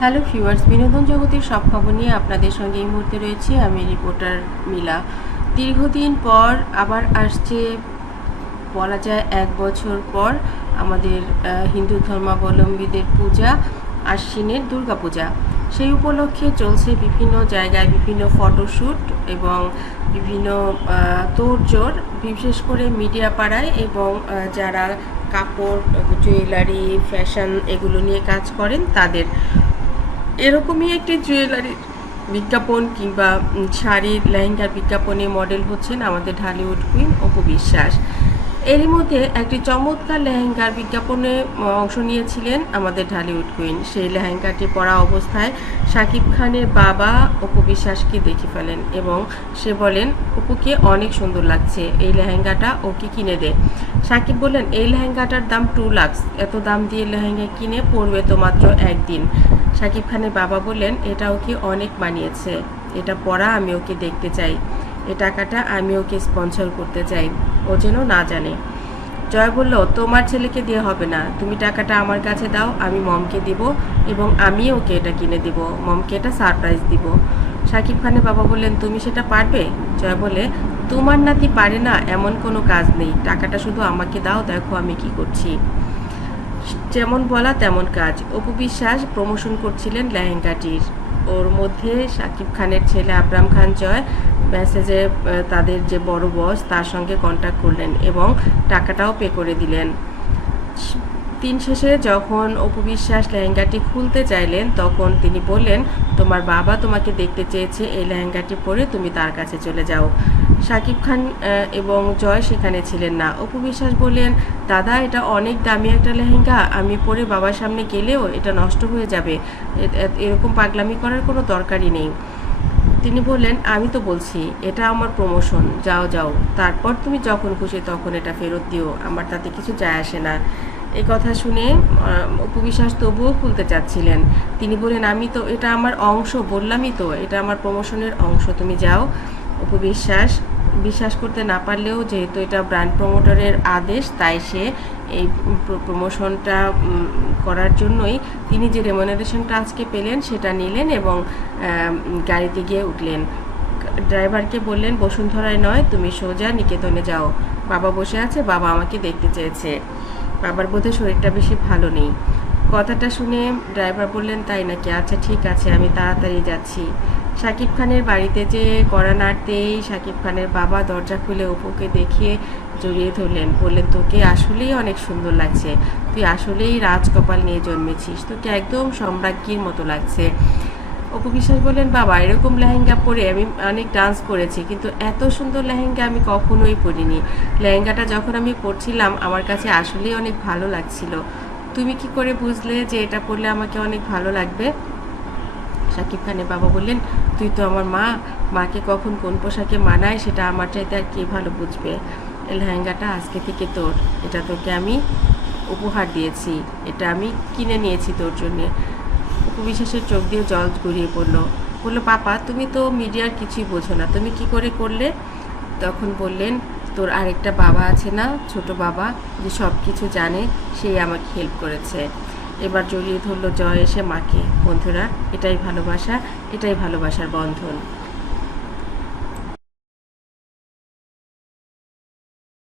Hello viewers বিনোদন জগতের সব খবর নিয়ে আপনাদের সঙ্গে এই মুহূর্তে রয়েছে। আমি রিপোর্টার মিলা। দীর্ঘদিন পর আবার আসছে, বলা যায় এক বছর পর আমাদের হিন্দু ধর্মাবলম্বীদের পূজা আশ্বিনের দুর্গাপূজা। সেই উপলক্ষে চলছে বিভিন্ন জায়গায় বিভিন্ন ফটোশ্যুট এবং বিভিন্ন তোড়জোড়, বিশেষ করে মিডিয়া পাড়ায় এবং যারা কাপড়, জুয়েলারি, ফ্যাশন এগুলো নিয়ে কাজ করেন তাদের। এরকমই একটি জুয়েলারির বিজ্ঞাপন কিংবা শাড়ির লেহেঙ্গার বিজ্ঞাপনে মডেল হচ্ছেন আমাদের ঢালিউড কুইন অপু বিশ্বাস। এরই মধ্যে একটি চমৎকার লেহেঙ্গার বিজ্ঞাপনে অংশ নিয়েছিলেন আমাদের ঢালিউড কুইন। সেই লেহেঙ্গাটি পরা অবস্থায় শাকিব খানের বাবা অপু বিশ্বাসকে দেখে ফেলেন এবং সে বলেন, অপুকে অনেক সুন্দর লাগছে, এই লেহেঙ্গাটা ওকে কিনে দে। সাকিব বললেন, এই লেহেঙ্গাটার দাম টু লাক্স এত দাম দিয়ে লেহেঙ্গা কিনে পরবে তো মাত্র একদিন। সাকিব খানের বাবা বললেন, এটা ওকে অনেক মানিয়েছে, এটা পরা আমি ওকে দেখতে চাই। এ টাকাটা আমি ওকে স্পন্সর করতে চাই, ও যেন না জানে। জয় বলল, তোমার ছেলেকে দিয়ে হবে না। তুমি টাকাটা আমার কাছে দাও, আমি মমকে দিব এবং আমি ওকে এটা কিনে দিব। মমকে এটা সারপ্রাইজ দিব। শাকিব খানের বাবা বললেন, তুমি সেটা পারবে? জয় বলে, তোমার নাতি পারে না, এমন কোনো কাজ নেই। টাকাটা শুধু আমাকে দাও, দেখো আমি কি করছি। যেমন বলা তেমন কাজ। অপু বিশ্বাস প্রমোশন করছিলেন লেহেঙ্গাটির। ওর মধ্যে শাকিব খানের ছেলে আবরাম খান, জয় মেসেজে তাদের যে বড় বস তার সঙ্গে কন্ট্যাক্ট করলেন এবং টাকাটাও পে করে দিলেন। দিন শেষে যখন অপু বিশ্বাস লেহেঙ্গাটি খুলতে চাইলেন, তখন তিনি বললেন, তোমার বাবা তোমাকে দেখতে চেয়েছে, এই লেহেঙ্গাটি পরে তুমি তার কাছে চলে যাও। শাকিব খান এবং জয় সেখানে ছিলেন না। অপু বিশ্বাস বললেন, দাদা, এটা অনেক দামি একটা লেহেঙ্গা। আমি পরে বাবার সামনে গেলেও এটা নষ্ট হয়ে যাবে। এরকম পাগলামি করার কোনো দরকারই নেই। তিনি বললেন আমি তো বলছি এটা আমার প্রমোশন যাও যাও। তারপর তুমি যখন খুশি তখন এটা ফেরত দিও আমার তাতে কিছু যায় আসে না। এই কথা শুনে আহ, অপু বিশ্বাস তবুও খুলতে চাচ্ছিলেন। তিনি বলেন আমি তো এটা আমার অংশ বললামই তো এটা আমার প্রমোশনের অংশ তুমি যাও। অপু বিশ্বাস করতে না পারলেও যেহেতু এটা ব্র্যান্ড প্রমোটারের আদেশ তাই সে এই প্রমোশনটা করার জন্যই তিনি যে রেমুনারেশনটা আজকে পেলেন, সেটা নিলেন এবং গাড়িতে গিয়ে উঠলেন। ড্রাইভারকে বললেন, বসুন্ধরায় নয়, তুমি সোজা নিকেতনে যাও। বাবা বসে আছে, বাবা আমাকে দেখতে চেয়েছে। বাবার বোধহয় শরীরটা বেশি ভালো নেই। কথাটা শুনে ড্রাইভার বললেন, তাই নাকি? আচ্ছা ঠিক আছে, আমি তাড়াতাড়ি যাচ্ছি। শাকিব খানের বাড়িতে যে কড়া নাড়তেই শাকিব খানের বাবা দরজা খুলে অপুকে দেখিয়ে জড়িয়ে ধরলেন, বললেন, তোকে আসলেই অনেক সুন্দর লাগছে। তুই আসলেই রাজকপাল নিয়ে জন্মেছিস। তোকে একদম সম্রাজ্ঞীর মতো লাগছে। অপু বিশ্বাস বললেন, বাবা, এরকম লেহেঙ্গা পরে আমি অনেক ডান্স করেছি, কিন্তু এত সুন্দর লেহেঙ্গা আমি কখনোই পরিনি। লেহেঙ্গাটা যখন আমি পরছিলাম, আমার কাছে আসলেই অনেক ভালো লাগছিল। তুমি কি করে বুঝলে যে এটা পরলে আমাকে অনেক ভালো লাগবে? সাকিব খানের বাবা বললেন, তুই তো আমার মা। মাকে কখন কোন পোশাকে মানায় সেটা আমার চাইতে আর কে ভালো বুঝবে? লেহেঙ্গাটা আজকে থেকে তোর। এটা তোকে আমি উপহার দিয়েছি। এটা আমি কিনে নিয়েছি তোর জন্যে। উপবিশ্বাসের চোখ দিয়ে জল গড়িয়ে পড়ল। বলল, পাপা, তুমি তো মিডিয়ার কিছুই বোঝো না। তুমি কি করে করলে? তখন বললেন, তোর আরেকটা বাবা আছে না, ছোট বাবা, যে সব কিছু জানে, সেই আমাকে হেল্প করেছে। এবার জড়িয়ে ধরলো জয় এসে মাকে, বন্ধুরা, এটাই ভালোবাসা, এটাই ভালোবাসার বন্ধন।